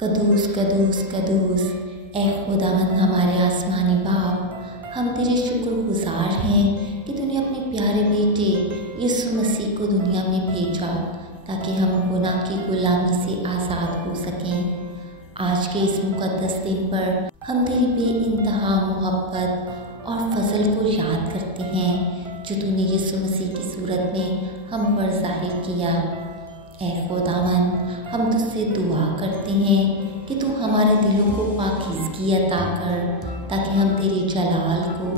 कदूस कदूस कदूस ए खुदावंद हमारे आसमानी बाप, हम तेरे शुक्रगुजार हैं कि तूने अपने प्यारे बेटे यीशु मसीह को दुनिया में भेजा ताकि हम गुनाह की गुलामी से आज़ाद हो सकें। आज के इस मुक़द्दस दिन पर हम तेरी बेइंतहा मोहब्बत और फजल को याद करते हैं जो तूने यीशु मसीह की सूरत में हम पर ज़ाहिर किया। ऐ खुदावंद, हम तुझसे दुआ करते हैं कि तू हमारे दिलों को पाकीज़गी अता कर ताकि हम तेरे जलाल को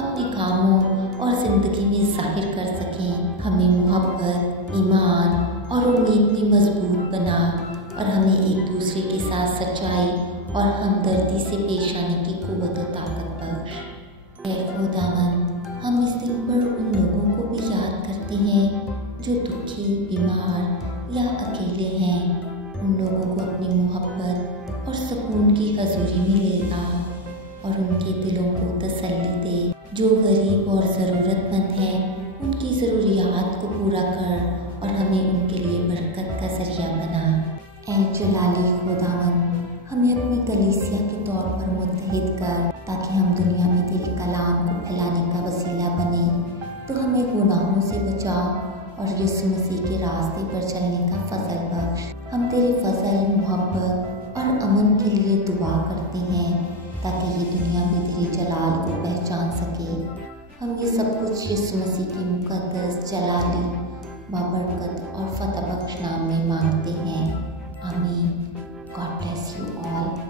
अपने कामों और ज़िंदगी में ज़ाहिर कर सकें। हमें मोहब्बत, ईमान और उम्मीद में मजबूत बना और हमें एक दूसरे के साथ सच्चाई और हमदर्दी से पेश आने की कुव्वत और ताकत बख्श। ऐ खुदावंद, हम इस दिन पर उन लोगों को भी याद करते हैं जो दुखी, बीमार या अकेले हैं। उन लोगों को अपनी मोहब्बत और सुकून की हजूरी में ले आ और उनके दिलों को तसल्ली दे। जो गरीब और ज़रूरतमंद हैं उनकी ज़रूरियात को पूरा कर और हमें उनके लिए बरकत का ज़रिया बना। ऐ जलाली खुदावंद, हमें अपनी कलीसिया के तौर पर मुत्तहिद कर ताकि हम दुनिया में तेरे कलाम को फैलाने का वसीला बने। तो हमें गुनाहों से बचा और यीशु मसीह के रास्ते पर चलने का फजल बख्श। हम तेरे फजल, मोहब्बत और अमन के लिए दुआ करते हैं ताकि ये दुनिया में तेरे जलाल को पहचान सके। हम ये सब कुछ यीशु मसीह के मुक़द्दस, जलाली, बाबरकत और फतह बख्श नाम में मांगते हैं। आमीन। God bless you all.